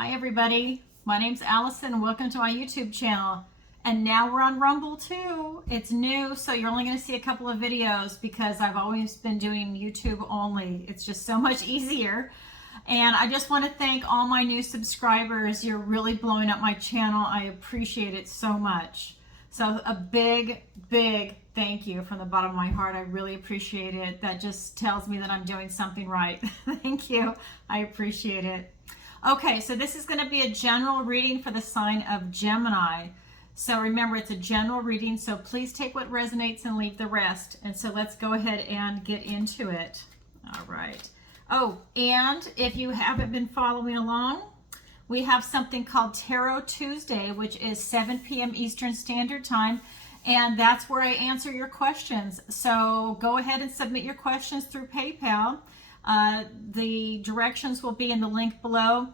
Hi everybody, my name's Allison and welcome to my YouTube channel. And now we're on Rumble too. It's new, so you're only going to see a couple of videos because I've always been doing YouTube only. It's just so much easier. And I just want to thank all my new subscribers. You're really blowing up my channel. I appreciate it so much. So a big thank you from the bottom of my heart. I really appreciate it. That just tells me that I'm doing something right. Thank you. I appreciate it. Okay, so this is going to be a general reading for the sign of Gemini. So remember, it's a general reading, so please take what resonates and leave the rest. And so let's go ahead and get into it. All right. Oh, and if you haven't been following along, we have something called Tarot Tuesday, which is 7 p.m. Eastern Standard Time. And that's where I answer your questions. So go ahead and submit your questions through PayPal. The directions will be in the link below.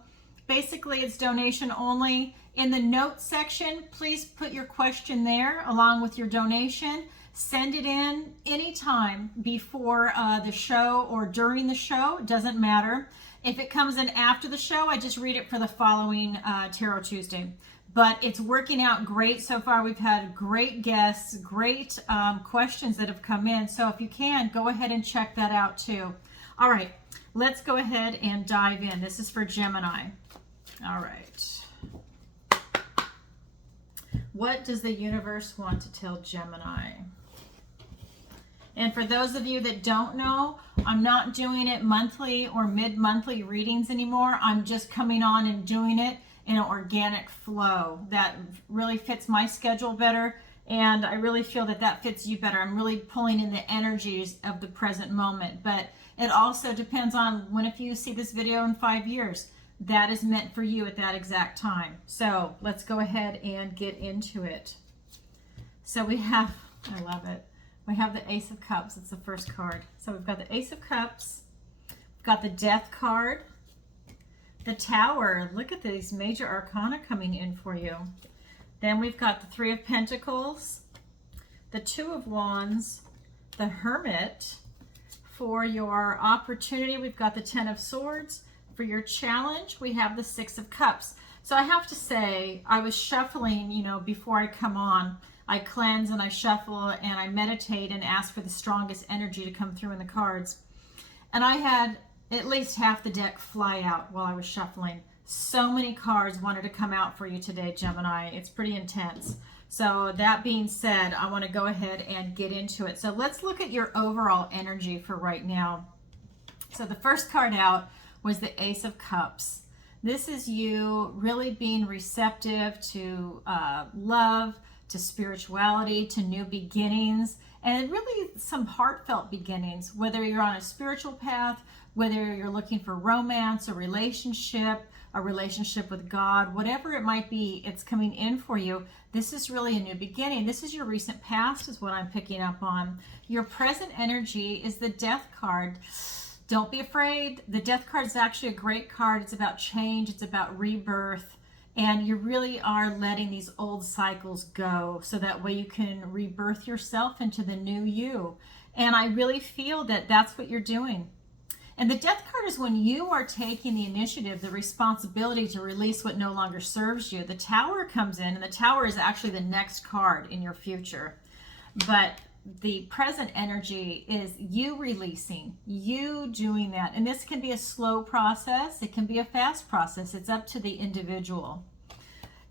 Basically, it's donation only. In the notes section, please put your question there along with your donation. Send it in anytime before the show or during the show. It doesn't matter. If it comes in after the show, I just read it for the following Tarot Tuesday. But it's working out great so far. We've had great guests, great questions that have come in. So if you can, go ahead and check that out too. All right, let's go ahead and dive in. This is for Gemini. All right. What does the universe want to tell Gemini? And for those of you that don't know, I'm not doing it monthly or mid-monthly readings anymore. I'm just coming on and doing it in an organic flow. That really fits my schedule better, and I really feel that that fits you better. I'm really pulling in the energies of the present moment, but it also depends on when, if you see this video in 5 years, that is meant for you at that exact time. So let's go ahead and get into it. So we have, I love it, we have the Ace of Cups. It's the first card. So we've got the Ace of Cups, we've got the Death card, the Tower. Look at these major arcana coming in for you. Then we've got the Three of Pentacles, the Two of Wands, the Hermit. For your opportunity, we've got the Ten of Swords. For your challenge, we have the Six of Cups. So I have to say, I was shuffling, before I come on. I cleanse and I shuffle and I meditate and ask for the strongest energy to come through in the cards. And I had at least half the deck fly out while I was shuffling. So many cards wanted to come out for you today, Gemini. It's pretty intense. So that being said, I want to go ahead and get into it. So let's look at your overall energy for right now. So the first card out was the Ace of Cups. This is you really being receptive to love, to spirituality, to new beginnings, and really some heartfelt beginnings, whether you're on a spiritual path, whether you're looking for romance, a relationship with God, whatever it might be, it's coming in for you. This is really a new beginning. This is your recent past is what I'm picking up on. Your present energy is the Death card. Don't be afraid. The Death card is actually a great card. It's about change. It's about rebirth. And you really are letting these old cycles go so that way you can rebirth yourself into the new you. And I really feel that that's what you're doing. And the Death card is when you are taking the initiative, the responsibility to release what no longer serves you. The Tower comes in, and the Tower is actually the next card in your future. But the present energy is you releasing, you doing that. And this can be a slow process. It can be a fast process. It's up to the individual.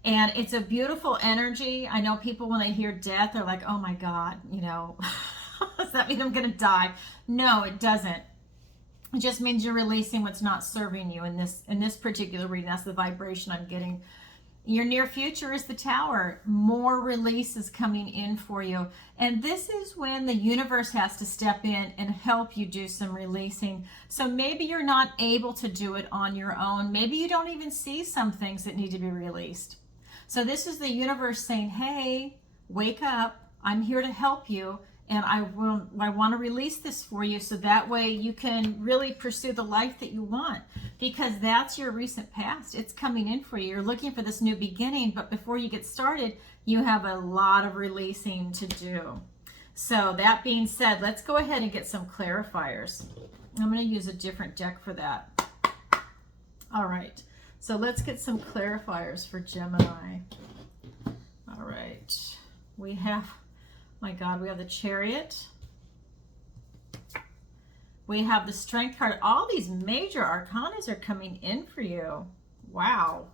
And it's a beautiful energy. I know people, when they hear death, they're like, oh my God, does that mean I'm going to die? No, it doesn't. It just means you're releasing what's not serving you in this particular reading. That's the vibration I'm getting. Your near future is the Tower. More release is coming in for you. And this is when the universe has to step in and help you do some releasing. So maybe you're not able to do it on your own. Maybe you don't even see some things that need to be released. So this is the universe saying, hey, wake up. I'm here to help you. And I want to release this for you so that way you can really pursue the life that you want, because that's your recent past. It's coming in for you. You're looking for this new beginning, but before you get started, you have a lot of releasing to do. So that being said, let's go ahead and get some clarifiers. I'm going to use a different deck for that. All right. So let's get some clarifiers for Gemini. All right. We have, my God, we have the Chariot. We have the Strength card. All these major arcanas are coming in for you. Wow.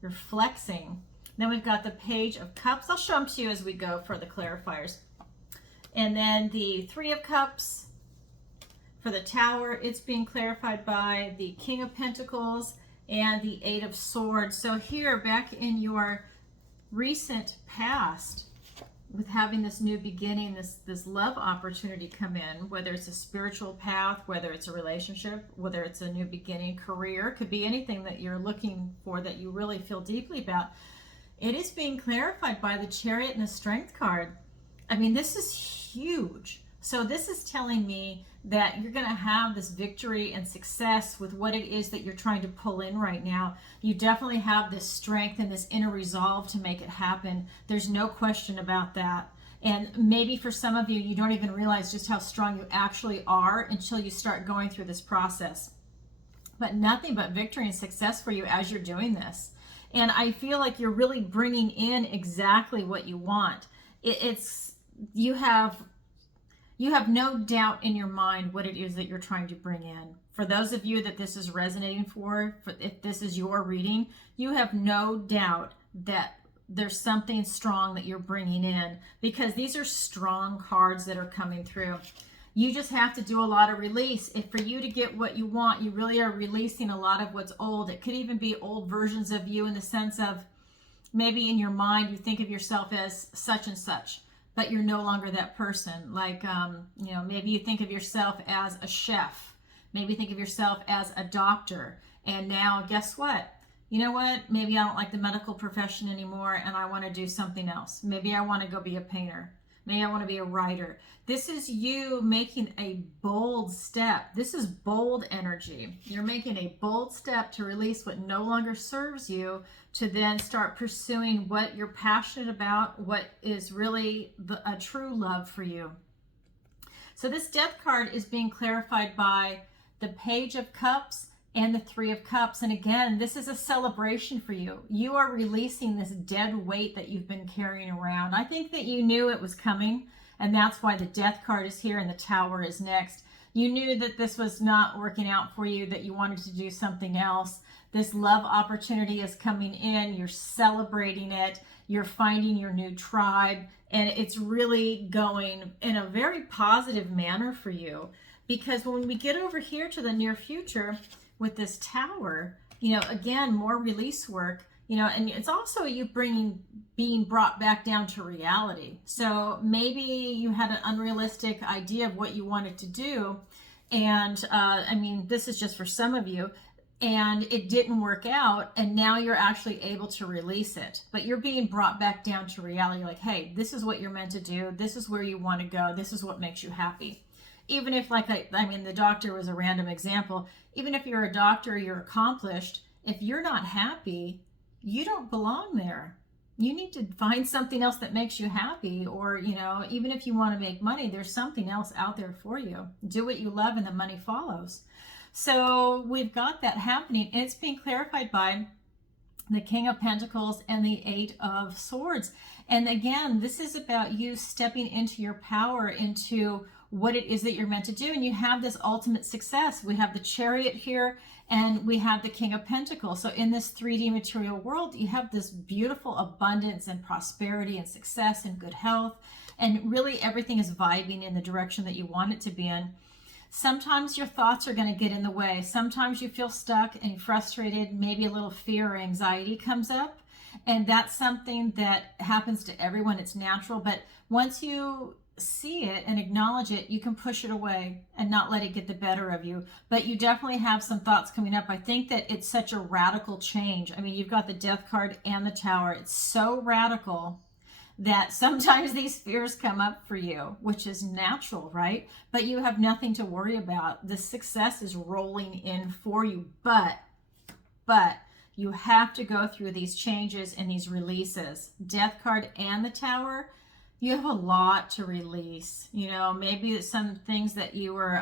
You're flexing. Then we've got the Page of Cups. I'll show them to you as we go for the clarifiers. And then the Three of Cups for the Tower. It's being clarified by the King of Pentacles and the Eight of Swords. So here, back in your recent past, with having this new beginning, this love opportunity come in, whether it's a spiritual path, whether it's a relationship, whether it's a new beginning, career, could be anything that you're looking for that you really feel deeply about. It is being clarified by the Chariot and the Strength card. I mean, this is huge. So this is telling me that you're going to have this victory and success with what it is that you're trying to pull in right now. You definitely have this strength and this inner resolve to make it happen. There's no question about that. And maybe for some of you, you don't even realize just how strong you actually are until you start going through this process. But nothing but victory and success for you as you're doing this. And I feel like you're really bringing in exactly what you want. You have no doubt in your mind what it is that you're trying to bring in. For those of you that this is resonating for if this is your reading, you have no doubt that there's something strong that you're bringing in, because these are strong cards that are coming through. You just have to do a lot of release. If for you to get what you want, you really are releasing a lot of what's old. It could even be old versions of you, in the sense of maybe in your mind you think of yourself as such and such, but you're no longer that person. Like, maybe you think of yourself as a chef. Maybe think of yourself as a doctor. And now, guess what? You know what? Maybe I don't like the medical profession anymore and I want to do something else. Maybe I want to go be a painter. Maybe I want to be a writer. This is you making a bold step. This is bold energy. You're making a bold step to release what no longer serves you, to then start pursuing what you're passionate about, what is really a true love for you. So this Death card is being clarified by the Page of Cups and the Three of Cups. And again, this is a celebration for you. You are releasing this dead weight that you've been carrying around. I think that you knew it was coming, and that's why the Death card is here and the Tower is next. You knew that this was not working out for you, that you wanted to do something else. This love opportunity is coming in. You're celebrating it. You're finding your new tribe, and it's really going in a very positive manner for you. Because when we get over here to the near future with this Tower, again, more release work, and it's also you being brought back down to reality. So maybe you had an unrealistic idea of what you wanted to do. And this is just for some of you, and it didn't work out. And now you're actually able to release it, but you're being brought back down to reality. Like, hey, this is what you're meant to do. This is where you want to go. This is what makes you happy. Even if, the doctor was a random example. Even if you're a doctor, you're accomplished. If you're not happy, you don't belong there. You need to find something else that makes you happy. Or, even if you want to make money, there's something else out there for you. Do what you love and the money follows. So we've got that happening. And it's being clarified by the King of Pentacles and the Eight of Swords. And again, this is about you stepping into your power, into what it is that you're meant to do. And you have this ultimate success. We have the Chariot here, and we have the King of Pentacles. So in this 3D material world, you have this beautiful abundance and prosperity and success and good health. And really everything is vibing in the direction that you want it to be in. Sometimes your thoughts are going to get in the way. Sometimes you feel stuck and frustrated. Maybe a little fear or anxiety comes up. And that's something that happens to everyone. It's natural. But once you see it and acknowledge it, you can push it away and not let it get the better of you. But you definitely have some thoughts coming up. I think that it's such a radical change. You've got the Death card and the Tower. It's so radical that sometimes these fears come up for you, which is natural, right? But you have nothing to worry about. The success is rolling in for you, but you have to go through these changes and these releases. Death card and the Tower, you have a lot to release. Maybe it's some things that you were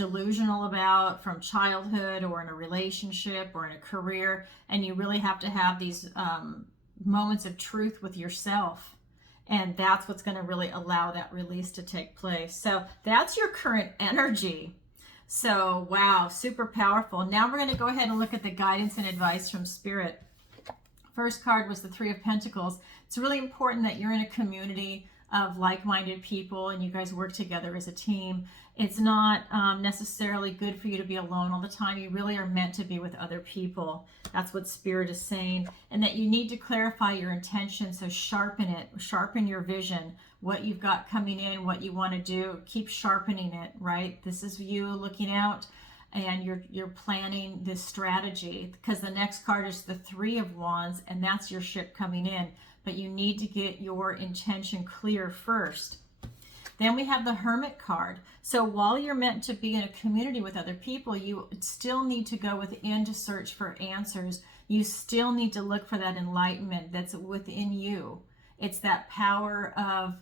delusional about from childhood or in a relationship or in a career, and you really have to have these moments of truth with yourself. And that's what's going to really allow that release to take place. So that's your current energy. So, wow, super powerful. Now we're going to go ahead and look at the guidance and advice from Spirit. First card was the Three of Pentacles. It's really important that you're in a community of like-minded people and you guys work together as a team. It's not necessarily good for you to be alone all the time. You really are meant to be with other people. That's what Spirit is saying. And that you need to clarify your intention, so sharpen it, sharpen your vision, what you've got coming in, what you want to do. Keep sharpening it, right? This is you looking out and you're planning this strategy, because the next card is the Three of Wands, and that's your ship coming in. But you need to get your intention clear first. Then we have the Hermit card. So while you're meant to be in a community with other people, you still need to go within to search for answers. You still need to look for that enlightenment that's within you. It's that power of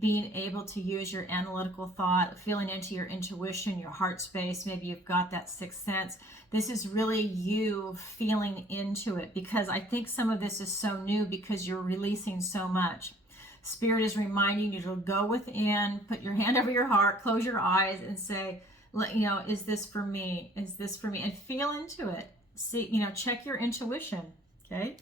being able to use your analytical thought, feeling into your intuition, your heart space. Maybe you've got that sixth sense. This is really you feeling into it, because I think some of this is so new because you're releasing so much. Spirit is reminding you to go within, put your hand over your heart, close your eyes and say, you know, is this for me? Is this for me? And feel into it. See, you know, check your intuition, okay?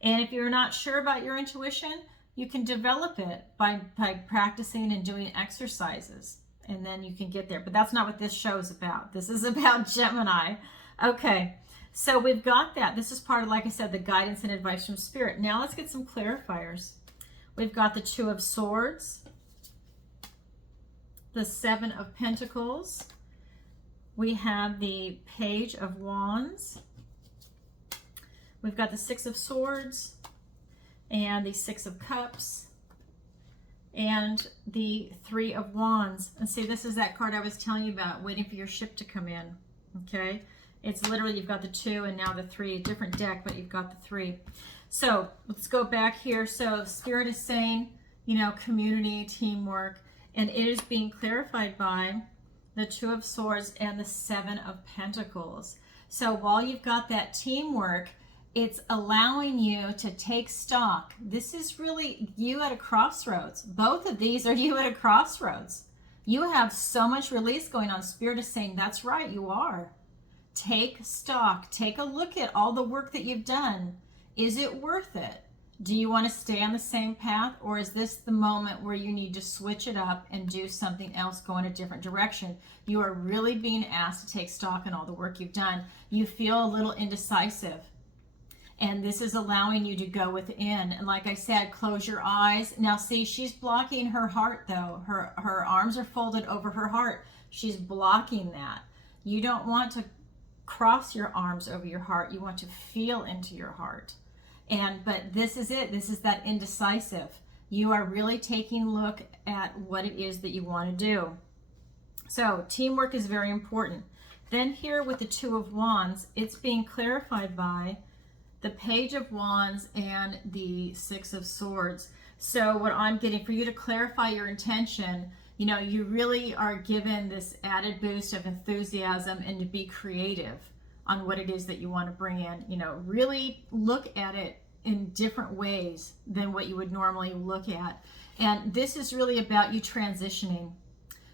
And if you're not sure about your intuition, you can develop it by practicing and doing exercises, and then you can get there. But that's not what this show is about. This is about Gemini. Okay, so we've got that. This is part of, like I said, the guidance and advice from Spirit. Now let's get some clarifiers. We've got the Two of Swords, the Seven of Pentacles. We have the Page of Wands. We've got the Six of Swords, and the Six of Cups, and the Three of Wands. And see, this is that card I was telling you about, waiting for your ship to come in, okay? It's literally, you've got the two and now the three, a different deck, but you've got the three. So let's go back here. So Spirit is saying, you know, community, teamwork, and it is being clarified by the Two of Swords and the Seven of Pentacles. So while you've got that teamwork, it's allowing you to take stock. This is really you at a crossroads. Both of these are you at a crossroads. You have so much release going on. Spirit is saying, that's right, you are. Take stock. Take a look at all the work that you've done. Is it worth it? Do you want to stay on the same path, or is this the moment where you need to switch it up and do something else, go in a different direction? You are really being asked to take stock in all the work you've done. You feel a little indecisive. And this is allowing you to go within. And like I said, close your eyes. Now see, she's blocking her heart though. Her arms are folded over her heart. She's blocking that. You don't want to cross your arms over your heart. You want to feel into your heart. But this is it. This is that indecisive. You are really taking a look at what it is that you want to do. So teamwork is very important. Then here with the Two of Wands, it's being clarified by the Page of Wands and the Six of Swords. So what I'm getting, for you to clarify your intention, you know, you really are given this added boost of enthusiasm and to be creative on what it is that you want to bring in. You know, really look at it in different ways than what you would normally look at. And this is really about you transitioning.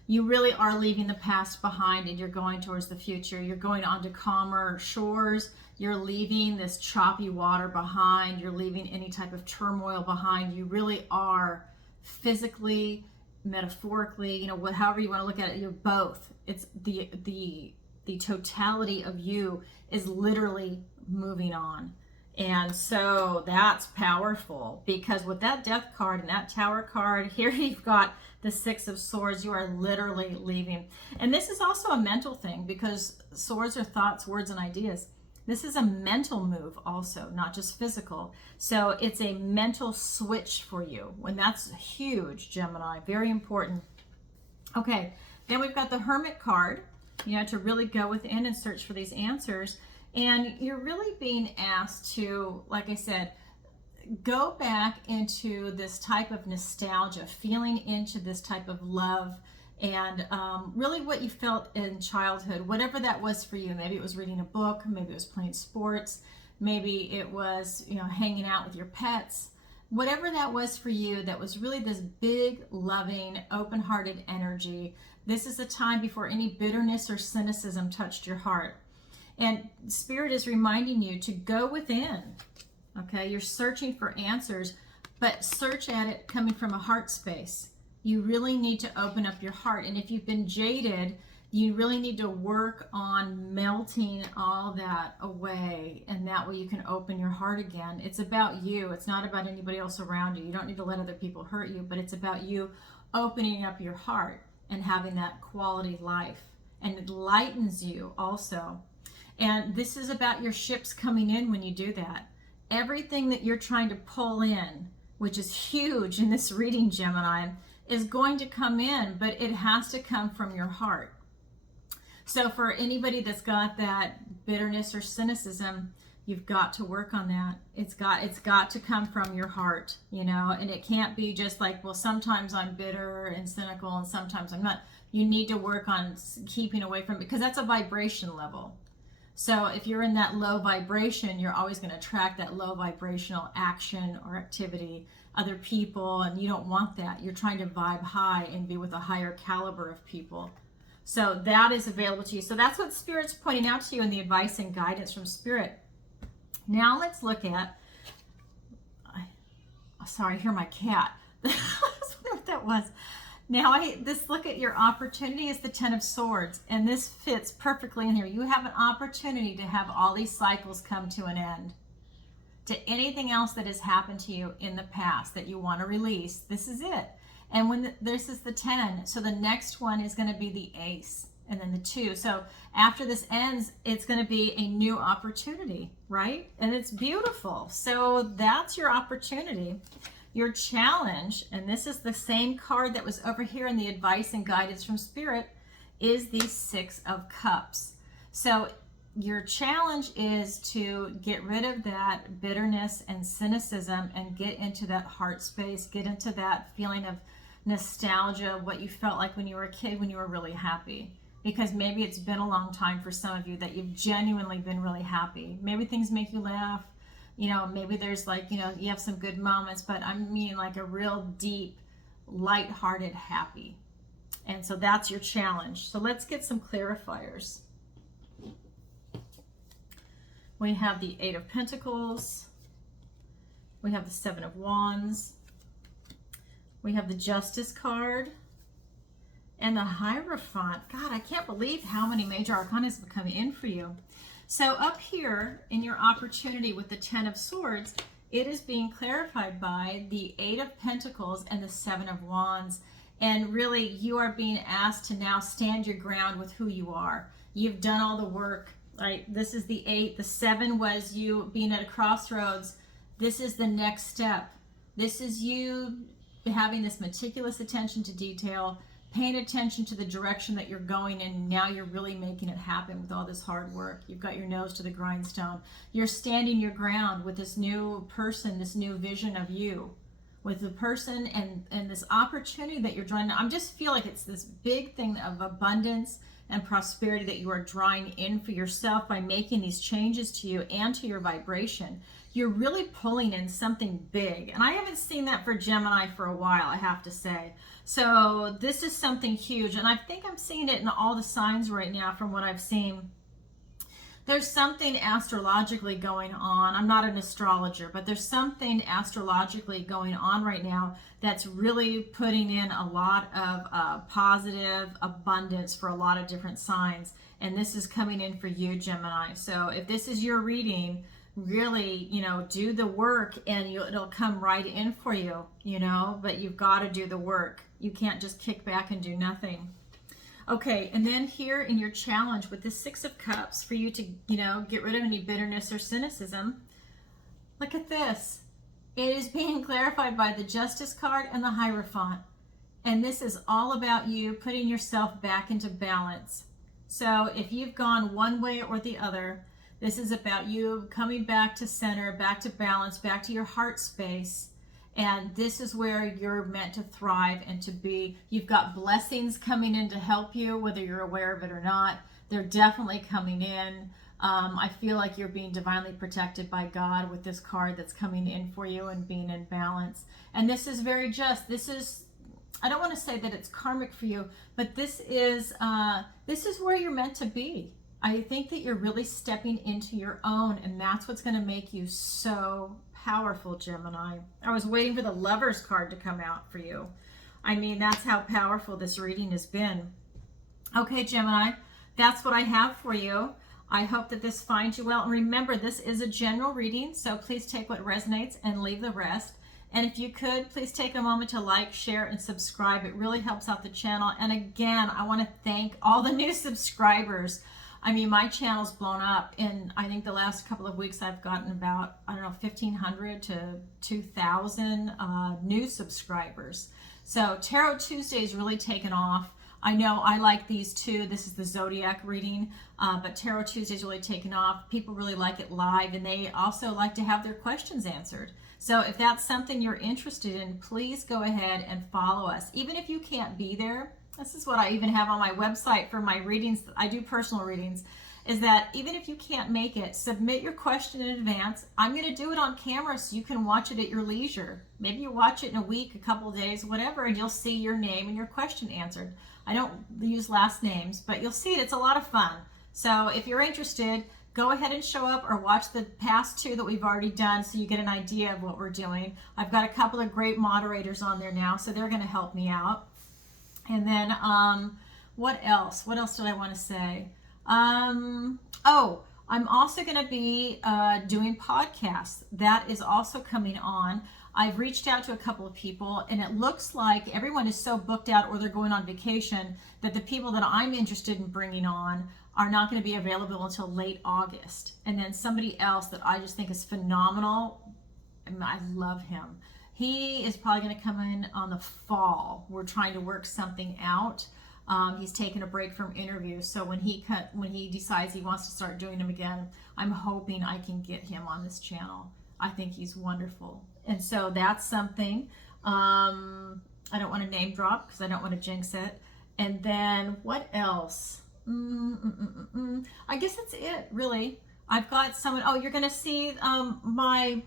You really are leaving the past behind and you're going towards the future. You're going onto calmer shores. You're leaving this choppy water behind. You're leaving any type of turmoil behind. You really are physically, metaphorically, you know, however you want to look at it, you're both. It's the totality of you is literally moving on. And so that's powerful, because with that Death card and that Tower card, here you've got the Six of Swords. You are literally leaving. And this is also a mental thing, because swords are thoughts, words, and ideas. This is a mental move also, not just physical. So it's a mental switch for you, and that's huge, Gemini, very important. Okay, then we've got the Hermit card, you know, to really go within and search for these answers. And you're really being asked to, like I said, go back into this type of nostalgia, feeling into this type of love and really what you felt in childhood, whatever that was for you. Maybe it was reading a book, maybe it was playing sports, maybe it was, you know, hanging out with your pets. Whatever that was for you, that was really this big, loving, open-hearted energy. This is a time before any bitterness or cynicism touched your heart. And Spirit is reminding you to go within. Okay, you're searching for answers, but search at it coming from a heart space. You really need to open up your heart. And if you've been jaded, you really need to work on melting all that away. And that way you can open your heart again. It's about you. It's not about anybody else around you. You don't need to let other people hurt you, but it's about you opening up your heart and having that quality life. And it lightens you also. And this is about your ships coming in when you do that. Everything that you're trying to pull in, which is huge in this reading, Gemini, is going to come in, but it has to come from your heart. So for anybody that's got that bitterness or cynicism, you've got to work on that. It's got to come from your heart, you know, and it can't be just like, well, sometimes I'm bitter and cynical and sometimes I'm not. You need to work on keeping away from it, because that's a vibration level. So if you're in that low vibration, you're always going to attract that low vibrational action or activity, other people, and you don't want that. You're trying to vibe high and be with a higher caliber of people. So that is available to you. So that's what Spirit's pointing out to you in the advice and guidance from Spirit. Now let's look at, sorry, I hear my cat. I was wondering what that was. Now, this look at your opportunity is the Ten of Swords, and this fits perfectly in here. You have an opportunity to have all these cycles come to an end. To anything else that has happened to you in the past that you want to release, this is it. And when this is the 10, so the next one is going to be the Ace, and then the 2. So after this ends, it's going to be a new opportunity, right? And it's beautiful. So that's your opportunity. Your challenge, and this is the same card that was over here in the advice and guidance from Spirit, is the 6 of Cups. So your challenge is to get rid of that bitterness and cynicism and get into that heart space, get into that feeling of nostalgia, what you felt like when you were a kid, when you were really happy. Because maybe it's been a long time for some of you that you've genuinely been really happy. Maybe things make you laugh. You know, maybe there's like, you know, you have some good moments, but I mean like a real deep, lighthearted, happy. And so that's your challenge. So let's get some clarifiers. We have the 8 of Pentacles. We have the 7 of Wands. We have the Justice card. And the Hierophant. God, I can't believe how many major arcana have come in for you. So up here in your opportunity with the 10 of Swords, it is being clarified by the 8 of Pentacles and the 7 of Wands. And really, you are being asked to now stand your ground with who you are. You've done all the work, right? This is the 8. The 7 was you being at a crossroads. This is the next step. This is you having this meticulous attention to detail, paying attention to the direction that you're going in. Now you're really making it happen with all this hard work. You've got your nose to the grindstone. You're standing your ground with this new person, this new vision of you, with the person and this opportunity that you're drawing. I just feel like it's this big thing of abundance and prosperity that you are drawing in for yourself by making these changes to you and to your vibration. You're really pulling in something big. And I haven't seen that for Gemini for a while, I have to say. So this is something huge. And I think I'm seeing it in all the signs right now from what I've seen. There's something astrologically going on. I'm not an astrologer, but there's something astrologically going on right now that's really putting in a lot of positive abundance for a lot of different signs. And this is coming in for you, Gemini. So if this is your reading, really, you know, do the work and it'll come right in for you, you know, but you've got to do the work. You can't just kick back and do nothing. Okay, and then here in your challenge with the 6 of Cups for you to, you know, get rid of any bitterness or cynicism, look at this. It is being clarified by the Justice card and the Hierophant. And this is all about you putting yourself back into balance. So if you've gone one way or the other, this is about you coming back to center, back to balance, back to your heart space, And this is where you're meant to thrive and to be. You've got blessings coming in to help you, whether you're aware of it or not. They're definitely coming in. I feel like you're being divinely protected by God with this card that's coming in for you and being in balance. And this is very just. This is, I don't want to say that it's karmic for you, but this is where you're meant to be. I think that you're really stepping into your own, and that's what's going to make you so powerful, Gemini. I was waiting for the Lover's card to come out for you. I mean, that's how powerful this reading has been. Okay, Gemini, that's what I have for you. I hope that this finds you well. And remember, this is a general reading, so please take what resonates and leave the rest. And if you could, please take a moment to like, share, and subscribe. It really helps out the channel. And again, I want to thank all the new subscribers. I mean, my channel's blown up. In, I think the last couple of weeks, I've gotten about, 1,500 to 2,000 new subscribers. So Tarot Tuesday is really taken off. I know I like these too. This is the Zodiac reading, but Tarot Tuesday is really taken off. People really like it live, and they also like to have their questions answered. So if that's something you're interested in, please go ahead and follow us. Even if you can't be there, this is what I even have on my website for my readings. I do personal readings, is that even if you can't make it, submit your question in advance. I'm going to do it on camera so you can watch it at your leisure. Maybe you watch it in a week, a couple of days, whatever, and you'll see your name and your question answered. I don't use last names, but you'll see it. It's a lot of fun. So if you're interested, go ahead and show up or watch the past two that we've already done so you get an idea of what we're doing. I've got a couple of great moderators on there now, so they're going to help me out. And then what else? What else did I want to say? Oh, I'm also going to be doing podcasts. That is also coming on. I've reached out to a couple of people, and it looks like everyone is so booked out or they're going on vacation that the people that I'm interested in bringing on are not going to be available until late August. And then somebody else that I just think is phenomenal, and I love him. He is probably going to come in on the fall. We're trying to work something out. He's taken a break from interviews, so when he decides he wants to start doing them again, I'm hoping I can get him on this channel. I think he's wonderful. And so that's something. I don't want to name drop because I don't want to jinx it. And then what else? I guess that's it, really. I've got someone, oh, you're going to see my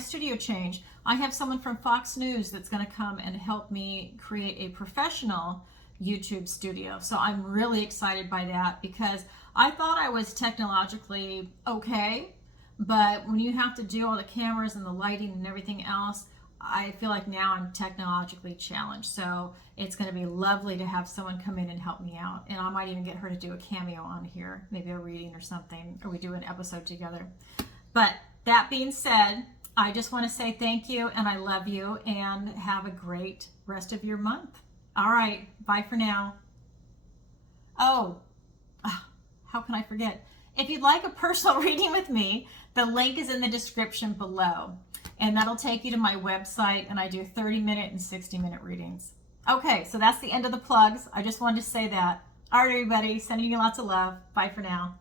studio change. I have someone from Fox News that's going to come and help me create a professional YouTube studio. So I'm really excited by that because I thought I was technologically okay, but when you have to do all the cameras and the lighting and everything else, I feel like now I'm technologically challenged. So it's going to be lovely to have someone come in and help me out. And I might even get her to do a cameo on here, maybe a reading or something, or we do an episode together. But that being said, I just want to say thank you and I love you and have a great rest of your month. All right, bye for now. Oh, how can I forget? If you'd like a personal reading with me, the link is in the description below. And that'll take you to my website, and I do 30-minute and 60-minute readings. Okay, so that's the end of the plugs. I just wanted to say that. All right, everybody, sending you lots of love. Bye for now.